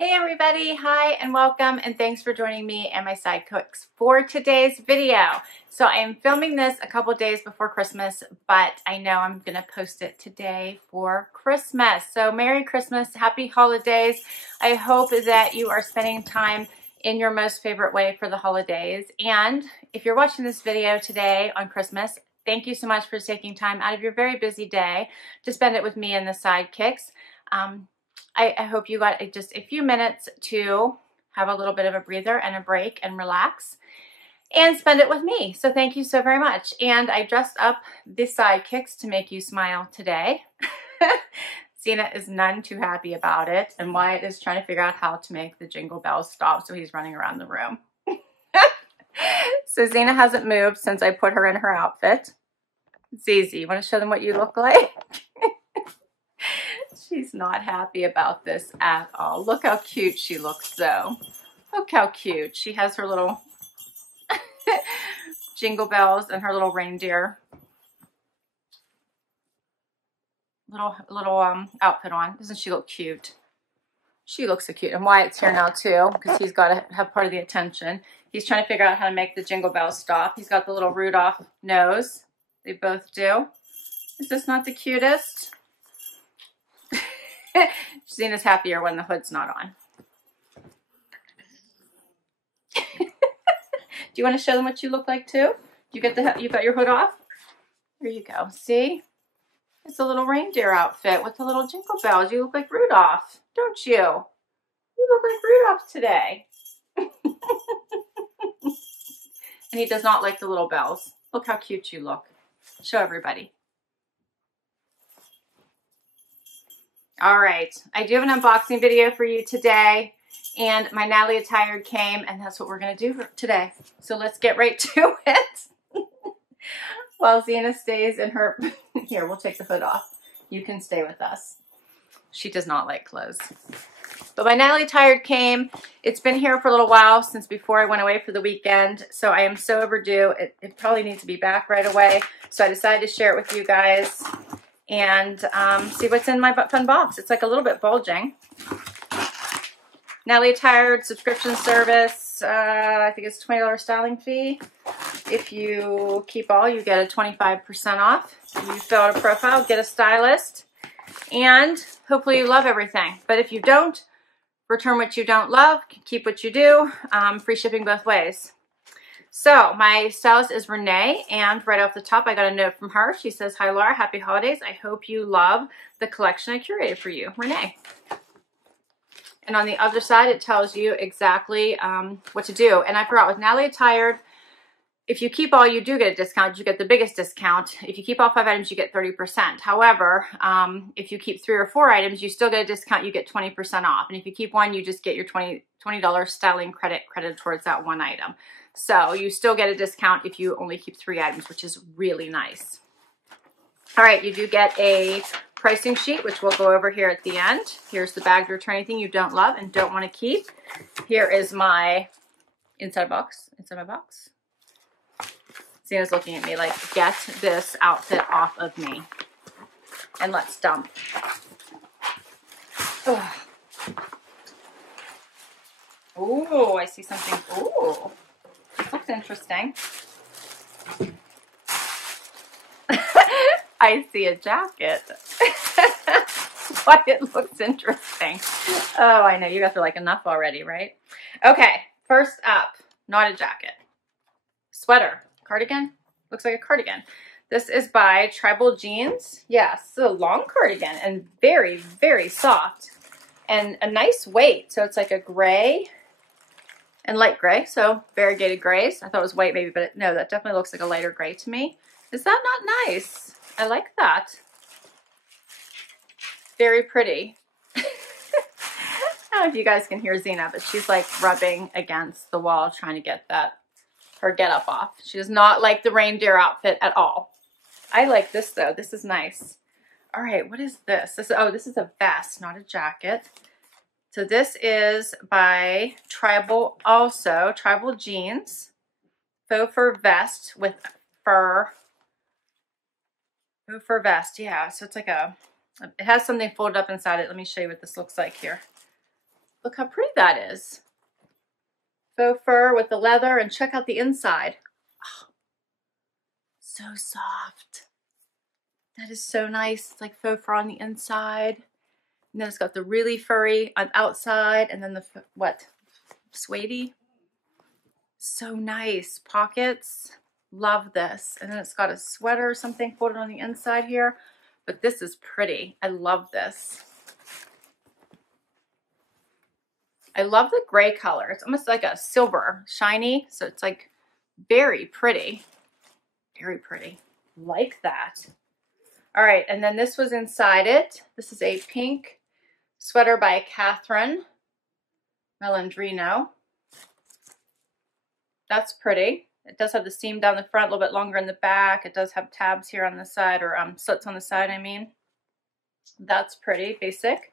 Hey everybody, hi and welcome and thanks for joining me and my side cooks for today's video. So I am filming this a couple days before Christmas, but I know I'm gonna post it today for Christmas. So Merry Christmas, Happy Holidays. I hope that you are spending time in your most favorite way for the holidays. And if you're watching this video today on Christmas, thank you so much for taking time out of your very busy day to spend it with me and the sidekicks. I hope you got just a few minutes to have a little bit of a breather and a break and relax and spend it with me. So thank you so very much. And I dressed up the sidekicks to make you smile today. Zena is none too happy about it, and Wyatt is trying to figure out how to make the jingle bells stop, so he's running around the room. So Zena hasn't moved since I put her in her outfit. Zizi, you want to show them what you look like? She's not happy about this at all. Look how cute she looks though. Look how cute. She has her little jingle bells and her little reindeer little outfit on. Doesn't she look cute? She looks so cute. And Wyatt's here now too because he's got to have part of the attention. He's trying to figure out how to make the jingle bells stop. He's got the little Rudolph nose. They both do. Is this not the cutest? Zena's happier when the hood's not on. Do you want to show them what you look like too? You got your hood off? There you go. See? It's a little reindeer outfit with the little jingle bells. You look like Rudolph, don't you? You look like Rudolph today. And he does not like the little bells. Look how cute you look. Show everybody. All right, I do have an unboxing video for you today, and my Natalie Attired came, and that's what we're gonna do today. So let's get right to it. While Zena stays in her, here, we'll take the hood off. You can stay with us. She does not like clothes. But my Natalie Attired came. It's been here for a little while since before I went away for the weekend, so I am so overdue. It probably needs to be back right away. So I decided to share it with you guys and see what's in my fun box. It's like a little bit bulging. Natalie Attired subscription service. I think it's $20 styling fee. If you keep all, you get a 25% off. You fill out a profile, get a stylist, and hopefully you love everything. But if you don't, return what you don't love, keep what you do. Free shipping both ways. So my stylist is Renee, and right off the top, I got a note from her. She says, "Hi Laura, happy holidays. I hope you love the collection I curated for you, Renee." And on the other side, it tells you exactly what to do. And I forgot, with Natalie Attired, if you keep all, you do get a discount. You get the biggest discount. If you keep all 5 items, you get 30%. However, if you keep 3 or 4 items, you still get a discount. You get 20% off. And if you keep one, you just get your $20 styling credit credited towards that one item. So you still get a discount if you only keep 3 items, which is really nice. All right, you do get a pricing sheet, which we'll go over here at the end. Here's the bag to return anything you don't love and don't want to keep. Here is my inside box. Inside my box. Zena's looking at me like, get this outfit off of me. And let's dump. Oh, I see something. Oh, this looks interesting. I see a jacket. Why it looks interesting. Oh, I know. You guys are like, enough already, right? Okay, first up, not a jacket. Sweater. Cardigan? Looks like a cardigan. This is by Tribal Jeans. Yes, it's a long cardigan and very, very soft and a nice weight. So it's like a gray and light gray. So variegated grays. I thought it was white maybe, but no, that definitely looks like a lighter gray to me. Is that not nice? I like that. Very pretty. I don't know if you guys can hear Zena, but she's like rubbing against the wall trying to get her get up off. She does not like the reindeer outfit at all. I like this though. This is nice. All right, what is this? This is a vest, not a jacket. So this is by Tribal Jeans. Faux fur vest with fur. Faux fur vest, yeah. So it's like it has something folded up inside it. Let me show you what this looks like here. Look how pretty that is. Faux fur with the leather, and check out the inside. Oh, so soft. That is so nice. It's like faux fur on the inside. And then it's got the really furry on outside, and then the, what, suede-y? So nice. Pockets. Love this. And then it's got a sweater or something folded on the inside here. But this is pretty. I love this. I love the gray color. It's almost like a silver, shiny. So it's like very pretty. Very pretty. Like that. All right, and then this was inside it. This is a pink sweater by Catherine Melandrino. That's pretty. It does have the seam down the front, a little bit longer in the back. It does have tabs here on the side, or slits on the side, I mean. That's pretty, basic.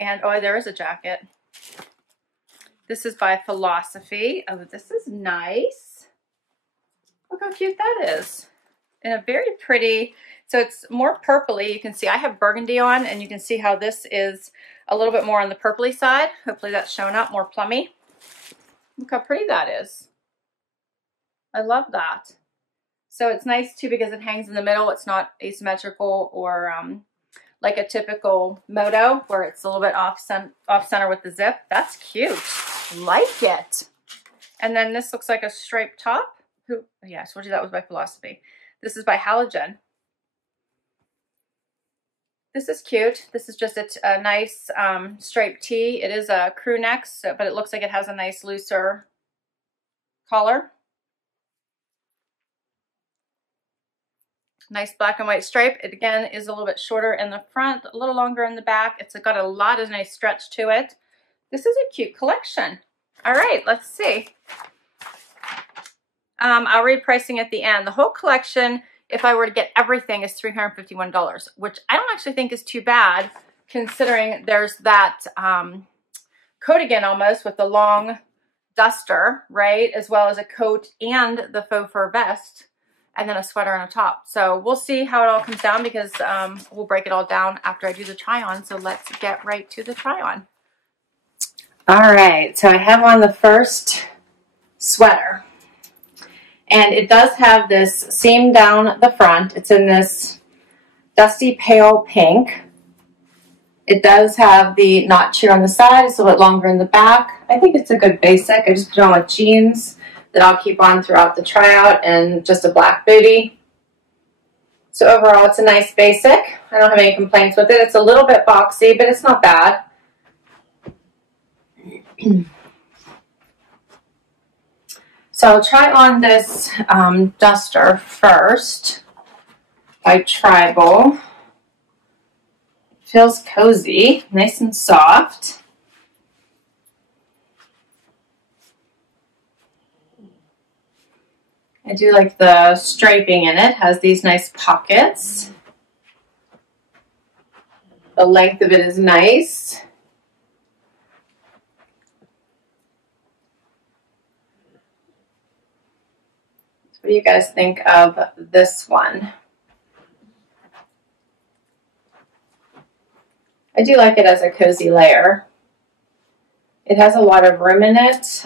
And, oh, there is a jacket. This is by Philosophy. Oh, this is nice. Look how cute that is. And a very pretty, so it's more purpley. You can see I have burgundy on, and you can see how this is a little bit more on the purpley side. Hopefully that's showing up, more plummy. Look how pretty that is. I love that. So it's nice too because it hangs in the middle. It's not asymmetrical or like a typical Moto where it's a little bit off center with the zip. That's cute. Like it. And then this looks like a striped top. Yeah, I told you that was by Philosophy. This is by Halogen. This is cute. This is just a nice striped tee. It is a crew neck, but it looks like it has a nice looser collar. Nice black and white stripe. It again is a little bit shorter in the front, a little longer in the back. It's got a lot of nice stretch to it. This is a cute collection. All right, let's see. I'll read pricing at the end. The whole collection, if I were to get everything, is $351, which I don't actually think is too bad considering there's that Cardigan almost with the long duster, right? As well as a coat and the faux fur vest, and then a sweater on top. So we'll see how it all comes down because we'll break it all down after I do the try on. So let's get right to the try on. All right, so I have on the first sweater. And it does have this seam down the front. It's in this dusty pale pink. It does have the notch here on the side. It's a little bit longer in the back. I think it's a good basic. I just put it on with jeans that I'll keep on throughout the tryout and just a black booty. So overall, it's a nice basic. I don't have any complaints with it. It's a little bit boxy, but it's not bad. So I'll try on this duster first by Tribal. Feels cozy, nice and soft. I do like the striping in it. Has these nice pockets. The length of it is nice. What do you guys think of this one? I do like it as a cozy layer. It has a lot of room in it.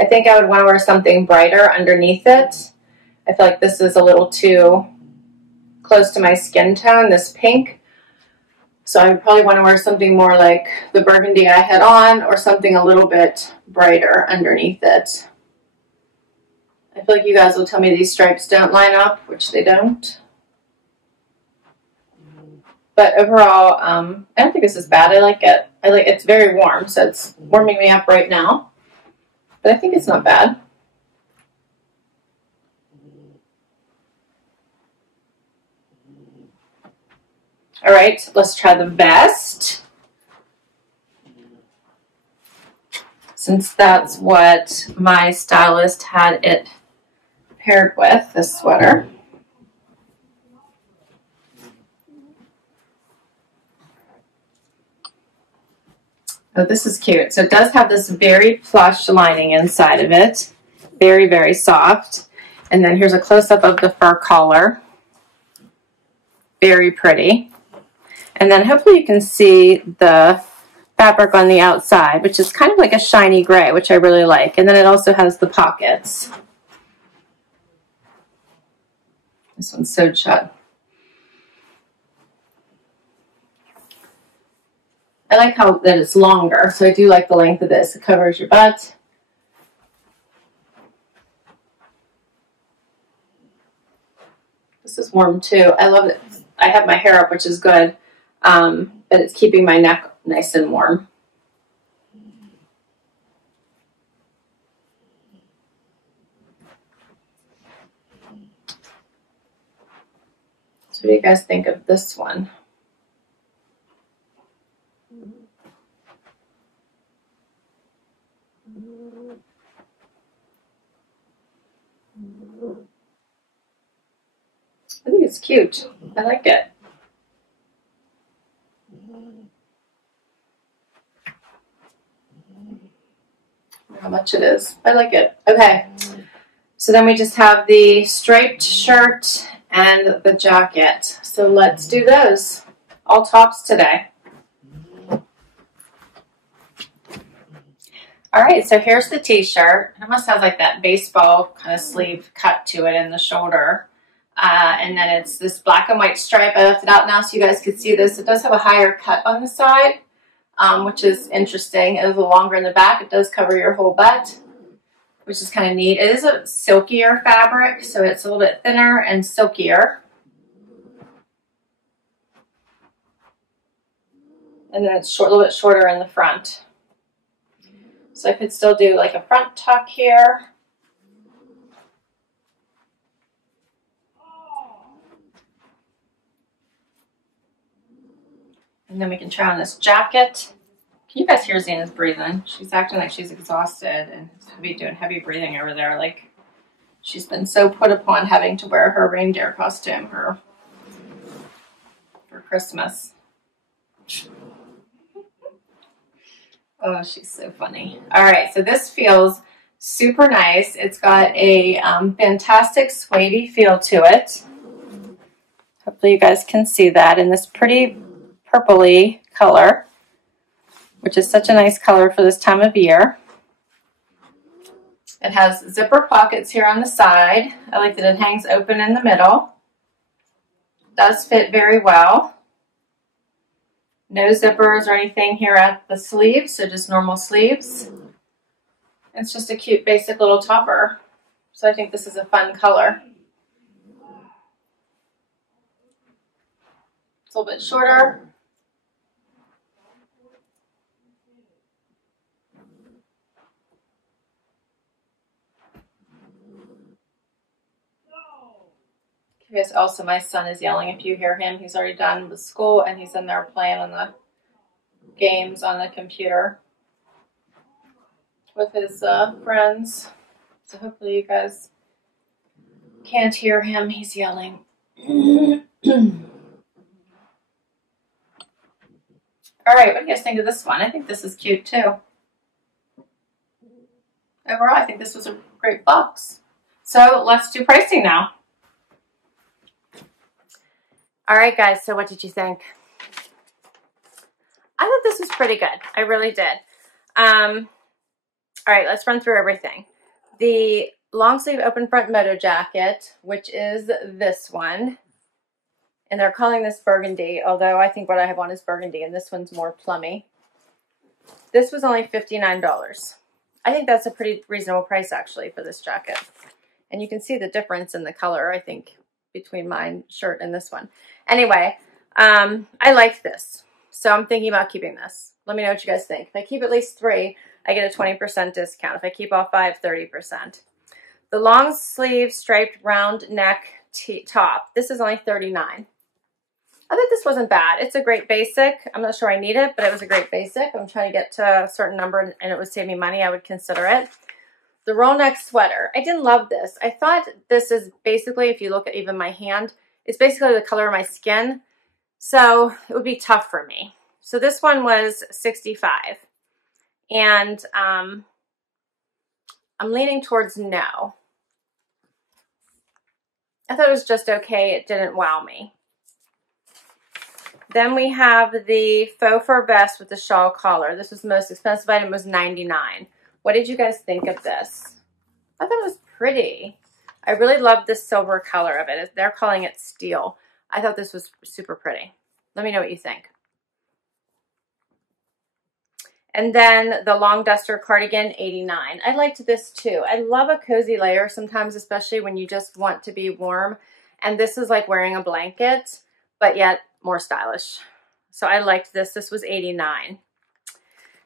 I think I would want to wear something brighter underneath it. I feel like this is a little too close to my skin tone, this pink. So I would probably want to wear something more like the burgundy I had on or something a little bit brighter underneath it. I feel like you guys will tell me these stripes don't line up, which they don't. But overall, I don't think this is bad. I like it. It's very warm, so it's warming me up right now. But I think it's not bad. All right, let's try the vest. Since that's what my stylist had it paired with, this sweater. Oh, this is cute. So it does have this very plush lining inside of it. Very, very soft. And then here's a close-up of the fur collar. Very pretty. And then hopefully you can see the fabric on the outside, which is kind of like a shiny gray, which I really like. And then it also has the pockets. This one's sewed shut. I like how that it's longer, so I do like the length of this. It covers your butt. This is warm too. I love it. I have my hair up, which is good, but it's keeping my neck nice and warm. So what do you guys think of this one? I think it's cute. I like it. How much it is. I like it. Okay. So then we just have the striped shirt and the jacket. So let's do those. All tops today. All right, so here's the t-shirt. It must have like that baseball kind of sleeve cut to it in the shoulder. And then it's this black and white stripe. I left it out now so you guys could see this. It does have a higher cut on the side, which is interesting. It is a little longer in the back. It does cover your whole butt, which is kind of neat. It is a silkier fabric, so it's a little bit thinner and silkier. And then it's a little bit shorter in the front. So I could still do like a front tuck here. And then we can try on this jacket. Can you guys hear Zena's breathing? She's acting like she's exhausted and doing heavy breathing over there. Like she's been so put upon having to wear her reindeer costume for Christmas. Oh, she's so funny. All right, so this feels super nice. It's got a fantastic suede feel to it. Hopefully you guys can see that in this pretty purpley color, which is such a nice color for this time of year. It has zipper pockets here on the side. I like that it hangs open in the middle. It does fit very well. No zippers or anything here at the sleeves, so just normal sleeves. It's just a cute basic little topper. So I think this is a fun color. It's a little bit shorter. Yes, also my son is yelling. If you hear him, he's already done with school and he's in there playing on the games on the computer with his friends. So hopefully you guys can't hear him. He's yelling. All right, what do you guys think of this one? I think this is cute too. Overall, I think this was a great box. So let's do pricing now. All right, guys, so what did you think? I thought this was pretty good. I really did. All right, let's run through everything. The long sleeve open front Moto jacket, which is this one. And they're calling this burgundy, although I think what I have on is burgundy, and this one's more plummy. This was only $59. I think that's a pretty reasonable price, actually, for this jacket. And you can see the difference in the color, I think, between my shirt and this one. Anyway, I like this. So I'm thinking about keeping this. Let me know what you guys think. If I keep at least 3, I get a 20% discount. If I keep all 5, 30%. The long sleeve striped round neck top. This is only $39. I thought this wasn't bad. It's a great basic. I'm not sure I need it, but it was a great basic. I'm trying to get to a certain number and it would save me money. I would consider it. The roll neck sweater. I didn't love this. I thought this is basically, if you look at even my hand, it's basically the color of my skin. So it would be tough for me. So this one was $65. And I'm leaning towards no. I thought it was just okay. It didn't wow me. Then we have the Faux Fur vest with the shawl collar. This was the most expensive item. It was $99. What did you guys think of this? I thought it was pretty. I really love the silver color of it. They're calling it steel. I thought this was super pretty. Let me know what you think. And then the long duster cardigan, $89. I liked this too. I love a cozy layer sometimes, especially when you just want to be warm. And this is like wearing a blanket, but yet more stylish. So I liked this. This was $89.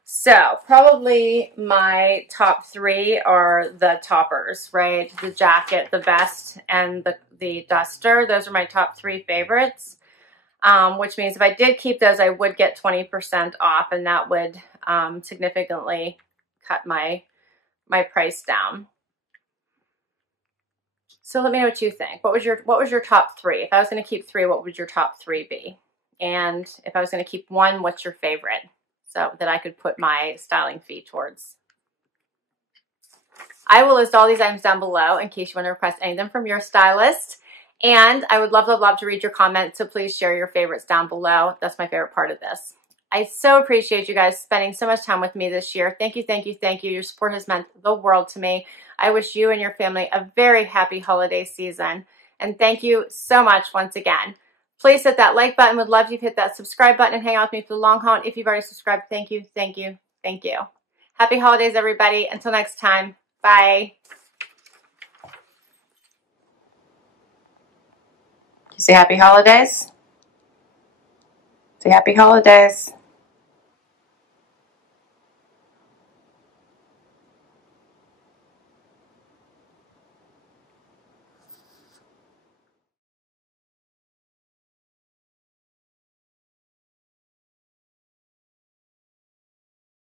So probably my top three are the toppers, right? The jacket, the vest, and the duster. Those are my top three favorites, which means if I did keep those, I would get 20% off, and that would significantly cut my price down. So let me know what you think. What was your top three? If I was going to keep three, what would your top three be? And if I was going to keep one, what's your favorite? So that I could put my styling fee towards. I will list all these items down below in case you want to request any of them from your stylist. And I would love, love, love to read your comments. So please share your favorites down below. That's my favorite part of this. I so appreciate you guys spending so much time with me this year. Thank you, thank you, thank you. Your support has meant the world to me. I wish you and your family a very happy holiday season. And thank you so much once again. Please hit that like button. Would love you to hit that subscribe button and hang out with me for the long haul. And if you've already subscribed, thank you, thank you, thank you. Happy holidays, everybody. Until next time, bye. You say happy holidays? Say happy holidays.